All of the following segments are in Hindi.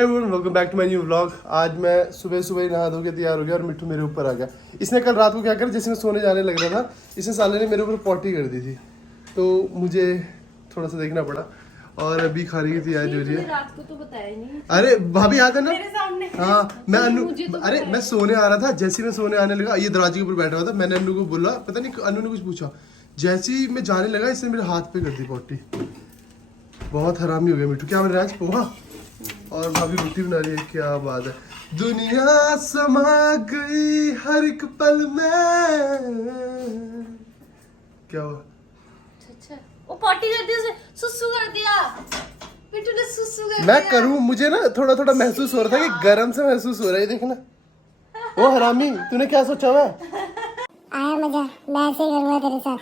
Welcome back to my new vlog. आज मैं सुबह सुबह ही नहा धो के तैयार हो गया और मिट्टू मेरे ऊपर आ गया। इसने कल रात को क्या कर, जैसे मैं सोने जाने लग रहा था, इसने साले ने मेरे ऊपर पॉटी कर दी थी, तो मुझे थोड़ा सा देखना पड़ा और अभी खाने की तैयारी हो रही है। रात को तो बताया नहीं। अरे भाभी याद है ना मेरे सामने। हाँ, मैं अनु तो अरे मैं सोने आ रहा था, जैसे ही मैं सोने आने लगा, ये दरवाजे के ऊपर बैठा हुआ था, मैंने अनु को बोला, पता नहीं अनु ने कुछ पूछा, जैसे ही मैं जाने लगा इसने मेरे हाथ पे कर दी पॉटी। बहुत हरामी हो गया मिट्टू। क्या बन रहा है आज? पोहा और भाभी रोटी बना रही है। क्या बात है। दुनिया समा गई हर एक पल में। क्या हुआ? अच्छा वो पॉटी कर दिया, उसे सुसु कर दिया। मिट्टू ने सुसु कर दिया। मैं करूं, मुझे ना थोड़ा थोड़ा महसूस हो रहा था कि गरम से महसूस हो रहा है। देखना वो हरामी, तूने क्या सोचा हुआ है? आया मजा, मैं ऐसे ही करूंगा तेरे साथ।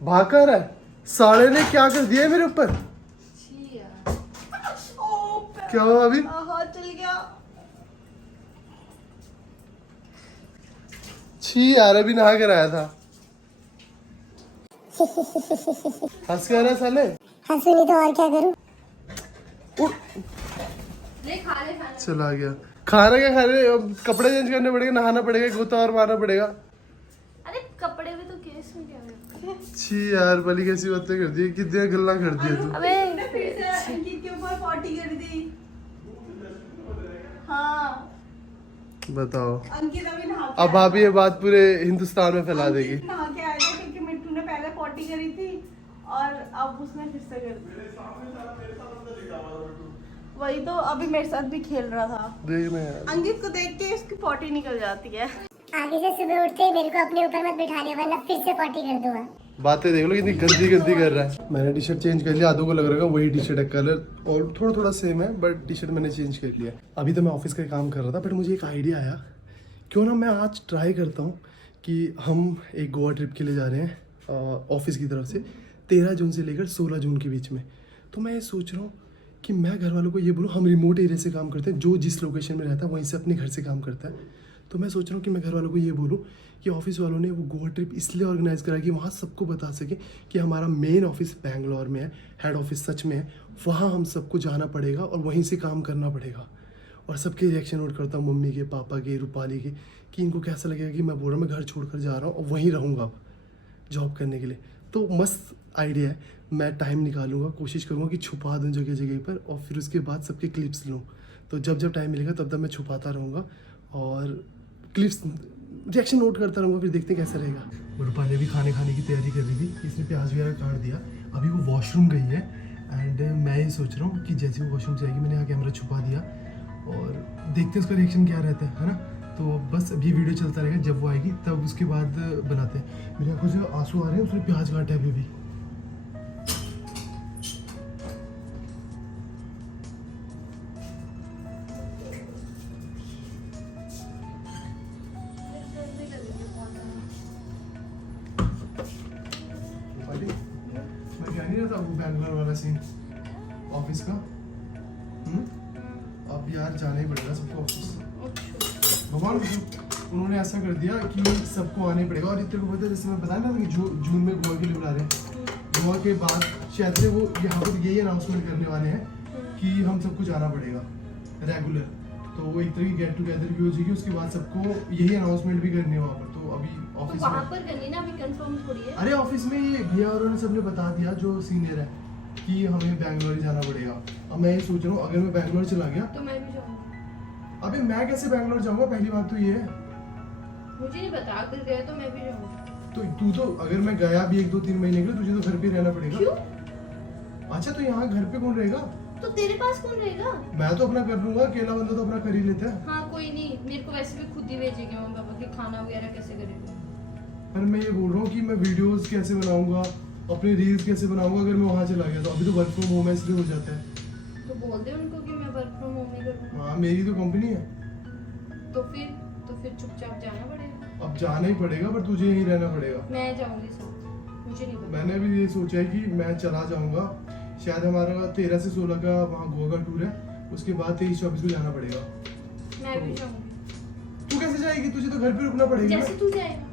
भाग कर है, साले ने क्या कर दिया है मेरे ऊपर? क्या हुआ अभी? हाथ चल गया। छी यार, अभी नहा कर आया था। हंस के आ रहा है साले। हंसू नहीं तो और क्या करूं? उठ, ले खा ले खाना। चला गया। खाना क्या खा रहे? अब कपड़े चेंज करने पड़ेगा, नहाना पड़ेगा, गोता और मारना पड़ेगा। अरे कपड़े में तो केस में क्या है? छी यार, बली कैसी बातें कर दी, कितने गल्ला कर दिया तू। अबे फिर से अंकित के ऊपर पॉटी कर दी। हाँ बताओ। अंकित अभी नहा के अब भाभी ये बात पूरे हिंदुस्तान में फैला देगी। अंकित नहा के आएगा क्योंकि मिट्टू ने पहले पॉटी करी थी और अब उसने फिर से कर दी। वही तो अभी मेरे साथ भी खेल रहा था। देखना यार, अंकित को देख के उसकी पॉटी निकल जाती है। आगे से सुबह उठते ही मेरे को अपने ऊपर मत बिठाने, वरना फिर से पॉटी कर दूंगा। बातें देख लो कितनी गंदी गंदी कर रहा है। मैंने टी शर्ट चेंज कर लिया, आधों को लग रहा है वही टी शर्ट है, कलर और थोड़ा थोड़ा सेम है, बट टी शर्ट मैंने चेंज कर लिया। अभी तो मैं ऑफिस का काम कर रहा था, बट मुझे एक आइडिया आया, क्यों ना मैं आज ट्राई करता हूँ कि हम एक गोवा ट्रिप के लिए जा रहे हैं ऑफिस की तरफ से, 13 जून से लेकर 16 जून के बीच में। तो मैं ये सोच रहा हूँ कि मैं घर वालों को ये बोलूँ, हम रिमोट एरिया से काम करते हैं, जो जिस लोकेशन में रहता है वहीं से अपने घर से काम करता है। तो मैं सोच रहा हूँ कि मैं घर वालों को ये बोलूँ कि ऑफिस वालों ने वो गोवा ट्रिप इसलिए ऑर्गेनाइज करा कि वहाँ सबको बता सके कि हमारा मेन ऑफिस बैंगलोर में है, हेड ऑफिस सच में है, वहाँ हम सबको जाना पड़ेगा और वहीं से काम करना पड़ेगा। और सबके रिएक्शन नोट करता हूँ, मम्मी के, पापा के, रूपाली के, कि इनको कैसा लगेगा कि मैं बोल रहा हूँ मैं घर छोड़कर जा रहा हूँ और वहीं रहूँगा जॉब करने के लिए। तो मस्त आइडिया है। मैं टाइम निकालूंगा, कोशिश करूँगा कि छुपा दूँ जगह जगह पर, और फिर उसके बाद सबके क्लिप्स लूँ। तो जब जब टाइम मिलेगा तब तब मैं छुपाता रहूँगा और क्लिप्स रिएक्शन नोट करता रहूँगा, फिर देखते कैसा रहेगा। रूपाली भी खाने की तैयारी कर रही थी, इसने प्याज वगैरह काट दिया, अभी वो वॉशरूम गई है। एंड मैं ये सोच रहा हूँ कि जैसे वो वॉशरूम जाएगी, मैंने यहाँ कैमरा छुपा दिया और देखते हैं उसका रिएक्शन क्या रहता है ना। तो बस अभी वीडियो चलता रहेगा, जब वो आएगी तब उसके बाद बनाते हैं। मेरे आंखों से आंसू आ रहे हैं, उसने प्याज काटा है अभी भी। मैं क्या नहीं रहता वो बैंगलोर वाला सीन ऑफिस का। अब यार जाना ही पड़ेगा सबको ऑफिस। भगवान, उन्होंने ऐसा कर दिया कि सबको आने पड़ेगा। और इतने को पता है, जैसे मैं बताया ना कि जून में गोवा के लिए बुला रहे हैं, गोवा के बाद शायद से वो यहाँ पर यही अनाउंसमेंट करने वाले हैं कि हम सबको जाना पड़ेगा रेगुलर। तो वो एक तरह की गेट टुगेदर भी हो जाएगी, उसके बाद सबको यही अनाउंसमेंट भी करनी है वहाँ पर। तो अभी ऑफिस वहाँ में, पर करनी ना, अभी कंफर्म थोड़ी है। अरे ऑफिस में ये भैया और सबने बता दिया जो सीनियर है कि हमें बैंगलोर ही जाना पड़ेगा। अब मैं ये सोच रहा हूँ, अगर मैं बैंगलोर चला गया, तो मैं भी जाऊँगी। अबे मैं कैसे बैंगलोर जाऊँगा? पहली बात तो ये है, मुझे नहीं बता कर गया तो मैं भी जाऊँगी। तो तू तो, अगर मैं गया भी 1-2-3 महीने के लिए, तुझे तो घर पे रहना पड़ेगा। क्यों? अच्छा, तो यहाँ घर पे कौन रहेगा? तो तेरे पास कौन रहेगा? मैं तो अपना कर लूंगा, अकेला बंदा तो अपना कर ही लेता है। हाँ कोई नहीं, मेरे को वैसे भी खुद ही भेजेंगे मम्मी पापा के, खाना वगैरह कैसे करेंगे? पर मैं ये बोल रहा हूँ कि मैं वीडियोस कैसे बनाऊंगा, अपने रील्स कैसे बनाऊंगा अगर मैं वहाँ चला गया तो। अभी तो वर्क फ्रॉम होम इसलिए हो जाता है। तो बोल दे उनको कि मैं वर्क फ्रॉम होम ही करूँगा। हाँ, मेरी तो कंपनी है। तो फिर चुपचाप जाना पड़ेगा। अब जाना ही पड़ेगा, पर तुझे यहीं रहना पड़ेगा। मैं जाऊँगी साथ, मुझे नहीं पता। मैंने भी ये सोचा है कि मैं चला जाऊंगा। शायद हमारा 13 से 16 का वहाँ गोवा का टूर है, उसके बाद 23-24 को जाना पड़ेगा। मैं भी जाऊँगी। तू कैसे जाएगी? तुझे तो घर पे रुकना पड़ेगा ना। जैसे तू जाएगा।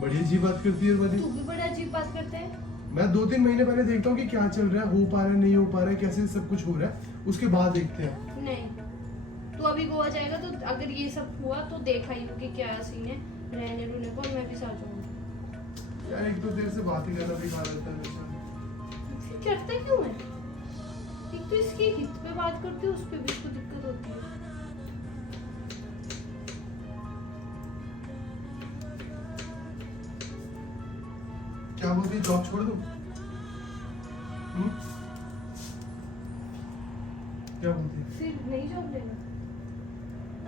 बड़ी अजीब बात करती है वाली। तू भी बड़ा अजीब बात करते है। मैं 2-3 महीने पहले देखता हूँ कि क्या चल रहा है, हो पा रहा है, नहीं हो पा रहा है, कैसे सब कुछ हो रहा है, उसके बाद देखते हैं। नहीं, तो अभी गोवा जाएगा तो अगर ये सब हुआ तो देखा ही होगी क्या सीन है, रहने रुने को, और मैं भी साथ जाऊंगी। यार एक तो देर से बात ही करना बेकार रहता है। फिर करता क्यों है? एक तो इसकी हित पे बात करती हूँ, उस पे भी इसको दिक्कत होती है। क्या बोलती है, जॉब छोड़ दूं? क्या बोलती है? फिर नहीं जॉब लेना।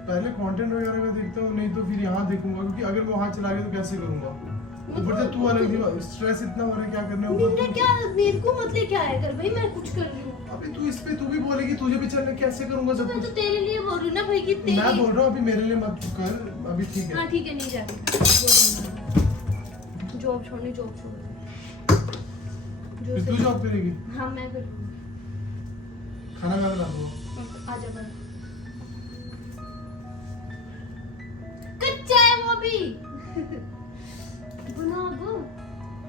पहले कंटेंट वगैरह का देखता हूँ, नहीं तो फिर यहाँ देखूंगा, क्योंकि अगर मैं वहाँ चला गया तो कैसे करूंगा? ऊपर से तू अलग स्ट्रेस इतना हो रहा है, क्या करना है ऊपर मेरा तू- क्या, मेरे को मतलब क्या है कर भाई, मैं कुछ कर रही हूँ। अभी तू इस पे तू भी बोलेगी, तुझे भी चलना, कैसे करूंगा सब मैं तो कुछ? तेरे लिए बोल रही हूँ ना भाई कि तेरी। मैं बोल रहा हूँ अभी मेरे लिए मत कर, अभी ठीक है। हाँ ठीक है, नहीं जा रही जॉब छोड़नी, जॉब छोड़ फिर तू जॉब करेगी, हाँ मैं करूँगी। खाना मैं बना दूंगा। आजा बना, कच्चा है वो भी बना दो,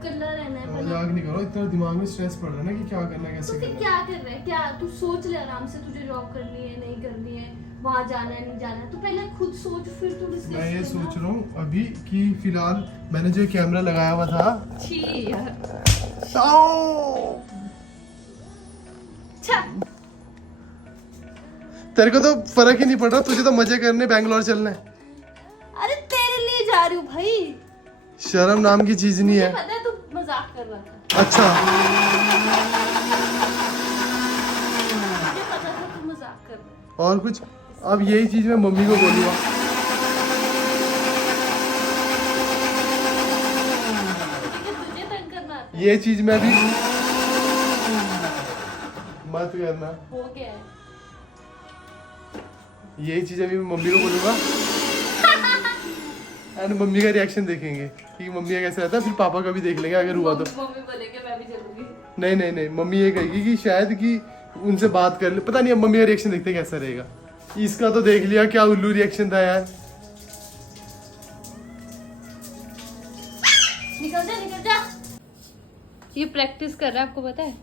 कल्ला रहना है बना। मजाक नहीं करो, इतना दिमाग में स्ट्रेस पड़ रहा है ना कि क्या करना है, तो कैसे फिर करना है। क्या कर रहा है, क्या तू सोच ले आराम से, तुझे जॉब करनी है नहीं करनी है, वहां जाना है नहीं जाना है, तो पहले खुद सोच फिर तू डिस्कस मैं ये सोच रहा हूँ अभी कि फिलहाल मैंने जो कैमरा लगाया हुआ था, छी यार, अच्छा तेरे को तो फर्क ही नहीं पड़ रहा, तुझे तो मजे करने बैंगलोर चलना है। अरे तेरे लिए जा रही हूँ भाई, शर्म नाम की चीज नहीं मुझे है। पता है तू मजाक कर रहा था, अच्छा, मुझे पता था तू मजाक कर रहा और कुछ? अब यही चीज मैं मम्मी को बोलूंगा। है, तुझे तंग करना आता है। ये चीज मैं भी मत करना, हो गया है, यही चीज अभी मैं मम्मी को बोलूंगा एंड मम्मी का रिएक्शन देखेंगे कि मम्मी का कैसा रहता है, फिर पापा का भी देख लेंगे अगर हुआ तो। मम्मी बोलेंगे मैं भी चलूंगी। नहीं नहीं नहीं, मम्मी ये कहेगी कि शायद कि उनसे बात कर ले, पता नहीं, अब मम्मी का रिएक्शन देखते हैं कैसा रहेगा। इसका तो देख लिया क्या उल्लू रिएक्शन था यार। निकल जा, निकल जा। ये प्रैक्टिस कर रहा है, आपको पता है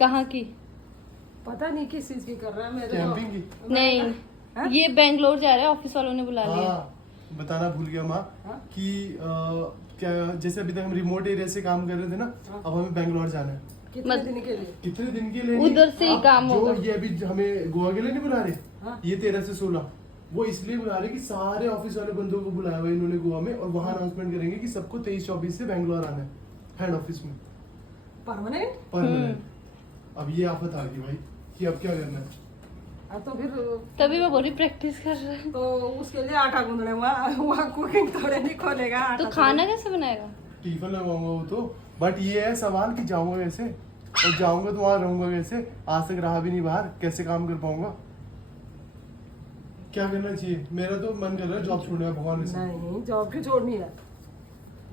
कहाँ की? पता नहीं किस चीज की कर रहा है मेरे कैंपिंग की? नहीं, ये बेंगलोर जा रहा है, ऑफिस वालों ने बुला लिया। हाँ, बताना भूल गया माँ हाँ? कि क्या, जैसे अभी तक हम रिमोट एरिया से काम कर रहे थे ना, अब हमें बैंगलोर जाना है। कितने दिन के लिए? कितने दिन के लिए? उधर से ही काम जो होगा। ये अभी हमें गोवा के लिए नहीं बुला रहे, हाँ? ये 13 से 16 वो इसलिए बुला रहे कि सारे ऑफिस वाले बंदों को बुलाया हुआ है इन्होंने गोवा में, और वहाँ अनाउंसमेंट करेंगे कि सबको 23-24 से बैंगलोर आना है हेड ऑफिस में परमानेंट? परमानेंट। अब ये आफत आ गई भाई कि अब क्या करना है। अब तो फिर तभी मैं बोली प्रैक्टिस कर रहा है। तो उसके लिए आटा गूंदना है, वहाँ कुकिंग थोड़े नहीं खोलेगा तो आटा खाना कैसे बनाएगा? टिफिन लगवाऊंगा वो तो, बट ये है सवाल कि जाऊंगा कैसे, और जाऊंगा तो वहां रहूंगा कैसे, आज तक रहा भी नहीं बाहर, कैसे काम कर पाऊंगा? क्या करना चाहिए? मेरा तो मन कर रहा है जॉब छोड़ने का भगवान से, नहीं, जॉब क्यों छोड़नी है?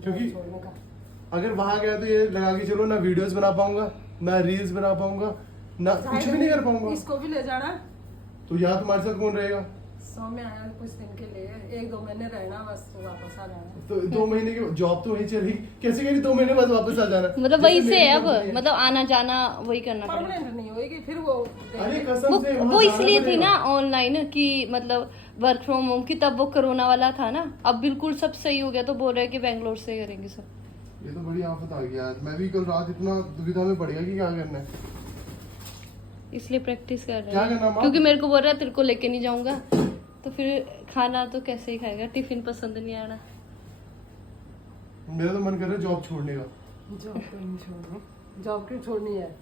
क्योंकि जॉब छोड़ने का अगर वहां गया तो ये लगा के चलो ना वीडियोस बना पाऊंगा, ना रील्स बना पाऊंगा, ना कुछ भी नहीं कर पाऊंगा। इसको भी ले जाना। तो यहाँ तुम्हारे साथ कौन रहेगा? सौम्य आया कुछ दिन के लिए, 1-2 महीने रहना, बस तो वापस आ जाना। तो 2 महीने की जॉब तो वहीं चलेगी, कैसे कह रही 2 महीने बाद वापस आ जाना? मतलब वही जैसे से मेरी अब कंपनी है। मतलब आना जाना वही करना पड़ेगा। परमानेंट नहीं होएगी फिर वो अरे कसम से वहाँ वो जाना इसलिए थी पड़ेगा। ना ऑनलाइन कि मतलब वर्क फ्रॉम होम की, तब वो कोरोना वाला था ना, अब बिल्कुल सब सही हो गया तो बोल रहे हैं कि बैंगलोर से करेंगे सब। ये तो बड़ी आफत आ गई यार, मैं भी कल रात इतना दुविधा में पड़ गया कि क्या करना है। इसलिए प्रैक्टिस कर रहे क्या हैं, करना माँ? क्योंकि मेरे को बोल रहा है तेरे को लेके नहीं जाऊंगा, तो फिर खाना तो कैसे ही खाएगा, टिफिन पसंद नहीं आना। मेरा तो मन कर रहा है जॉब छोड़ने का। जॉब क्यों नहीं छोड़नी? जॉब क्यों छोड़नी है?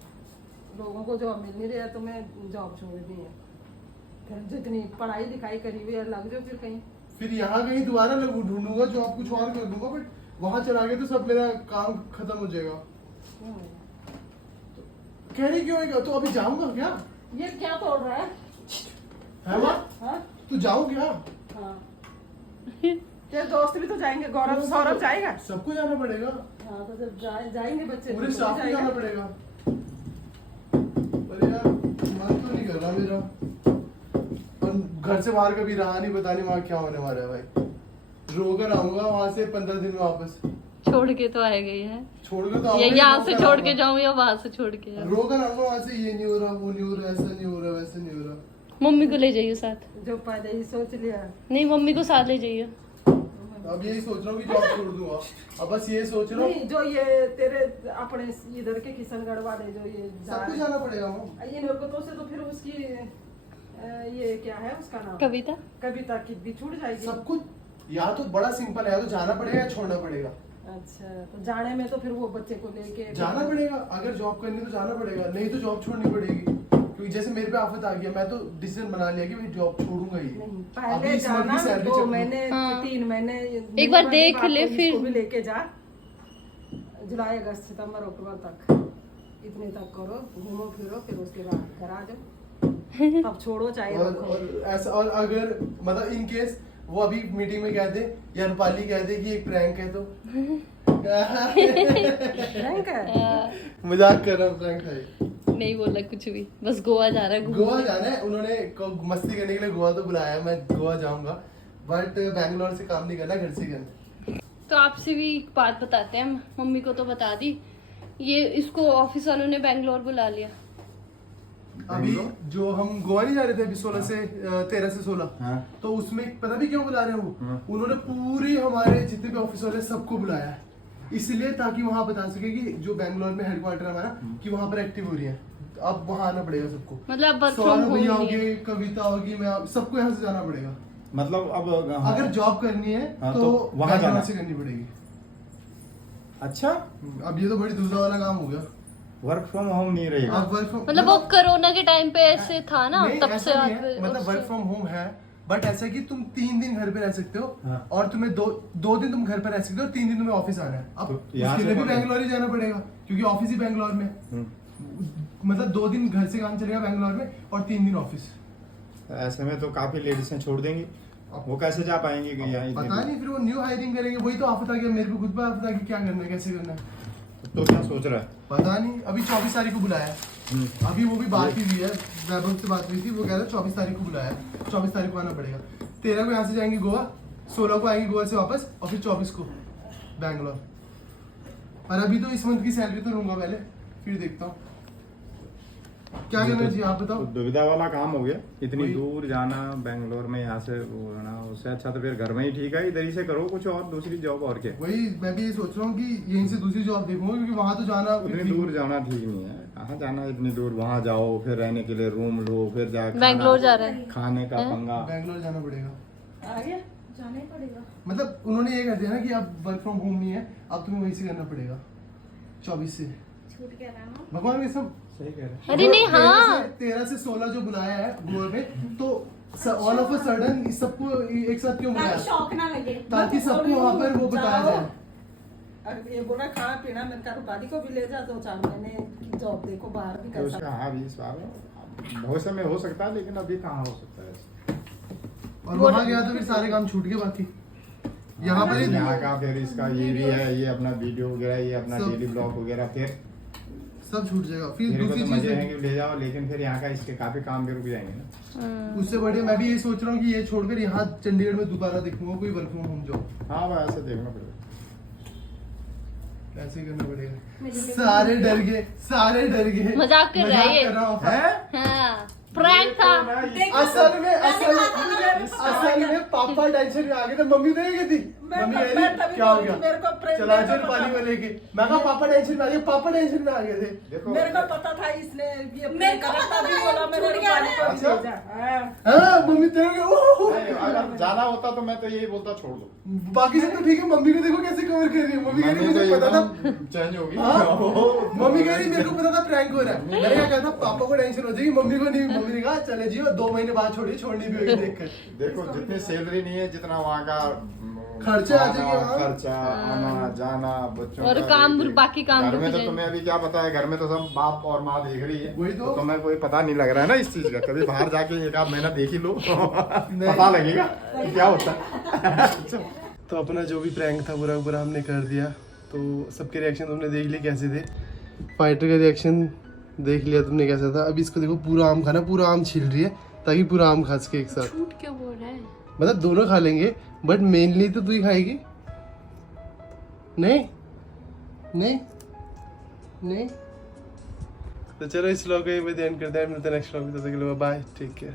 लोगों को जॉब मिल नहीं रही है, तुम्हें जॉब छोड़नी है। फिर जितनी पढ़ाई लिखाई करी हुई है लग जाओ फिर कहीं। फिर यहाँ कहीं दोबारा लगू ढूंढूंगा जॉब, कुछ और कर दूंगा, बट वहां चला गया तो सब मेरा काम खत्म हो जाएगा। क्यों? कह रही क्यों है? तो अभी जाऊंगा क्या? ये क्या तोड़ रहा है? है माँ? हाँ? तू जाऊँ क्या? हाँ। तेरे दोस्त भी तो जाएंगे, गौरव सौरभ जाएगा। सबको जाना पड़ेगा, हाँ तो जब जाएंगे बच्चे पूरे तो स्टाफ को जाएगा। जाना पड़ेगा। अरे यार मन तो नहीं कर रहा मेरा, और घर से बाहर कभी रहा नहीं, पता नहीं वहाँ क्या होने वाला है भाई। रोकर आऊंगा वहां से 15 दिन में वापस, छोड़ के तो आए गई है, छोड़ के तो ये आओगे, यहाँ रोका से ना छोड़ होगा। के जाऊँ या वहां से छोड़ के जाऊँ? रोका ना होगा वहाँ से, ये नहीं हो रहा, वो नहीं हो रहा, ऐसा नहीं हो रहा, वैसा नहीं हो रहा। मम्मी को ले जाइए साथ। जो पहले ही सोच लिया। नहीं, मम्मी को साथ ले जाइए। अब यही सोच रहा हूँ कि जॉब छोड़ दूंगा। अब बस ये सोच रहा हूँ, नहीं, जो ये तेरे अपने इधर के किशनगढ़ वाले जो ये सबको जाना पड़ेगा वो। ये नरकतों से तो फिर उसकी ये क्या है उसका नाम, कविता। कविता की भी छूट जाएगी। सब कुछ या तो बड़ा सिंपल है, या तो जाना पड़ेगा या छोड़ना पड़ेगा। अच्छा, तो जाने में तो फिर वो बच्चे को लेके जाना पड़ेगा, अगर जॉब करनी है तो जाना पड़ेगा, नहीं तो जॉब छोड़नी पड़ेगी। क्योंकि जैसे मेरे पे आफत आ गया, मैं तो डिसीजन बना लिया कि मैं जॉब छोड़ूंगा ही। नहीं, अभी पहले इस month की जाना salary 2 check महीने हाँ। 3 महीने एक बार देख बात ले, है, फिर- इसको भी लेके जा, जुलाई अगस्त सितंबर अक्टूबर तक इतने तक करो, घूमो फिरो, फिर उसके बाद घर आ जाओ, तब छोड़ो चाहे और, रखो। और ऐसा, और अगर मतलब इन केस वो अभी मीटिंग में कह दे या रूपाली कह दे कि एक प्रैंक है, तो प्रैंक है? मजाक कर रहा हूँ, प्रैंक है। नहीं बोला कुछ भी, बस गोवा जा रहा है घूमने। गोवा जाना है, उन्होंने मस्ती करने के लिए गोवा तो बुलाया है, मैं गोवा जाऊंगा, बट बैंगलोर से काम नहीं करना, घर से करना। तो आपसे भी एक बात बताते हैं, मम्मी को तो बता दी, ये इसको ऑफिस वालों ने बैंगलोर बुला लिया। अभी जो हम गोवा नहीं जा रहे थे अभी 16 से 13 से 16, हाँ। तो उसमें पता भी क्यों बुला रहे हैं वो, हाँ। उन्होंने पूरी हमारे जितने भी ऑफिस वाले सबको बुलाया है, इसलिए ताकि वहां बता सके कि जो बैंगलोर में हेडक्वार्टर हमारा कि वहां पर एक्टिव हो रही है। अब वहां आना पड़ेगा सबको, मतलब वर्क फ्रॉम सौरभ होम भैया नहीं है। होगी, कविता होगी, मैं सबको यहाँ से जाना पड़ेगा। मतलब अब हाँ। अगर जॉब करनी है हाँ, तो तो वहाँ बैंगलोर जाना। से करनी पड़ेगी। अच्छा, अब ये तो बड़ी दूसरा वाला काम हो गया। वर्क फ्रॉम होम नहीं रहेगा। अब वर्क फ्रॉम मतलब वो कोरोना के टाइम पे ऐसे था ना, नहीं, तब ऐसा से नहीं आप है, मतलब वर्क फ्रॉम होम है, बट ऐसा कि तुम 3 दिन घर पे रह सकते हो, हाँ। और तुम्हें दो दिन तुम घर पे रह सकते हो, 3 दिन तुम्हें ऑफिस आना है। अब तो यहाँ उसके से लिए भी मतलब- बैंगलोर ही जाना पड़ेगा, क्योंकि ऑफिस ही बैंगलोर में। मतलब 2 दिन घर से काम चलेगा बैंगलोर में, और 3 दिन ऑफिस। ऐसे में तो काफी लेडीज छोड़ देंगी, वो कैसे जा पाएंगी कि यहाँ पता नहीं, फिर वो न्यू हायरिंग करेंगे। वही तो आफत आ गया, मेरे को खुद पे आफत आ गया, क्या करना है, कैसे करना है, तो क्या सोच रहा है? पता नहीं। अभी 24 तारीख को बुलाया है, अभी वो भी बात ही हुई है, वैभव से बात हुई थी, वो कह रहा है 24 तारीख को बुलाया है, 24 तारीख को आना पड़ेगा। 13 को यहाँ से जाएंगे गोवा, 16 को आएंगे गोवा से वापस, और फिर 24 को बैंगलोर। और अभी तो इस मंथ की सैलरी तो लूंगा पहले, फिर देखता हूँ क्या करना चाहिए, आप तो बताओ। दुविधा वाला काम हो गया, इतनी वही। दूर जाना बैंगलोर में, यहाँ से वो रहना, उससे अच्छा तो फिर घर में ही ठीक है, इधर ही से करो कुछ और दूसरी जॉब और क्या। वही मैं भी ये सोच रहा हूँ कि यहीं से दूसरी जॉब देखूंगा, क्योंकि वहां तो जाना फिर उतनी ठीक- दूर जाना ठीक नहीं है, कहाँ जाना इतनी दूर, वहाँ जाओ फिर रहने के लिए रूम लो, फिर जा बैंगलोर जा रहे हैं। खाने का पंगा। बैंगलोर जाना पड़ेगा। आ गया? जाना ही पड़ेगा। मतलब उन्होंने ये कर दिया ना कि अब वर्क फ्रॉम होम नहीं है, अब तुम्हें वहीं से करना पड़ेगा 24 से। छूट गया ना। भगवान के सब सही कह रहे अरे नहीं, हाँ 13 से 16 जो बुलाया है गोवा में, तो ऑल ऑफ अ सडन सबको एक साथ क्यों बुलाया, ताकि शौक ना लगे। ताकि सबको वहाँ पर वो बताया जाओ। जाए। अरे ये बोला खाना पीना, मैंने कहा रूपाली को भी ले जा, 2-4 महीने की जॉब देखो बाहर भी तो कैसा। उसका हाँ भी स्वागत भविष्य में हो सकता है, लेकिन अभी कहाँ हो सकता है। और वहाँ गया तो फिर सारे काम छूट गए बाकी। यहाँ पर ही यहाँ का फिर इसका ये भी है, ये अपना वीडियो वगैरह, ये अपना सब- डेली ब्लॉग वगैरह, फिर सब छूट जाएगा। फिर मेरे को दूसरी तो चीज मजे है, हैं कि ले जाओ, लेकिन फिर यहाँ का इसके काफी काम भी रुक जाएंगे ना। उससे बढ़िया मैं भी ये सोच रहा हूँ कि ये छोड़कर यहाँ चंडीगढ़ में दोबारा देखूंगा कोई वर्क फ्रॉम होम जॉब। हाँ भाई, ऐसे देखना पड़ेगा। ऐसे ही करना पड़ेगा। सारे डर गए, सारे डर गए। मजाक कर रहा है ये। कर रहा हूँ। हैं? हाँ, प्रैंक था। असल में पापा टेंशन में आ गए थे, मम्मी तो नहीं गई थी। मम्मी कह रही क्या हो गया, चला फिर पानी को लेके। मैं कहा पापा टेंशन में आ गए, पापा टेंशन में आ गए थे। देखो मेरे को पता था इसने ये मेरे को करता पता भी था, बोला, मैंने छूट गया रूपाली को भी अच्छा। ले जा। हाँ। हाँ मम्मी तेरे को ओह, नहीं, अगर जाना होता तो मैं तो यही बोलता, छोड़ दो। बाकी सब तो ठीक है, मम्मी को देखो कैसे कवर कर रही है। मम्मी कह रही मम्मी तो मुझे पता था, एकदम चेंज होगी। हाँ? मम्मी कह रही मेरे को पता था प्रैंक हो रहा है। मैंने क्या कहा था, पापा को टेंशन हो जाएगी, मम्मी को नहीं। मम्मी ने कहा चले जियो, 2 महीने बाद छोड़िए, छोड़नी भी होगी देखकर। देखो जितनी सैलरी नहीं है, जितना वहाँ का खर्चा आ खाना, जाएगा, हाँ। खर्चा, आना जाना, बच्चों और का काम, ये- बाकी काम घर रुक में तो जाएंगे। तुम्हें अभी क्या पता है, घर में तो सब बाप और माँ देख रही है, वही तो। तुम्हें कोई पता नहीं लग रहा है ना इस चीज का। कभी बाहर जाके एक आध महीना देख ही लो पता लगेगा क्या होता है। तो अपना जो भी प्रैंक था पूरा पूरा हमने कर दिया। तो सबके रिएक्शन तुमने देख लिए कैसे थे। फाइटर का रिएक्शन देख लिया तुमने कैसा था। अभी इसको देखो, पूरा आम खाना, पूरा आम छील रही है ताकि पूरा आम खा सके एक साथ। झूठ क्यों बोल रहा है? मतलब दोनों खा लेंगे, बट मेनली तो तू ही खाएगी नहीं। नहीं नहीं तो चलो इस व्लॉग को यहीं पे एंड करते हैं, मिलते हैं नेक्स्ट व्लॉग में, तब तक के लिए बाय, टेक केयर।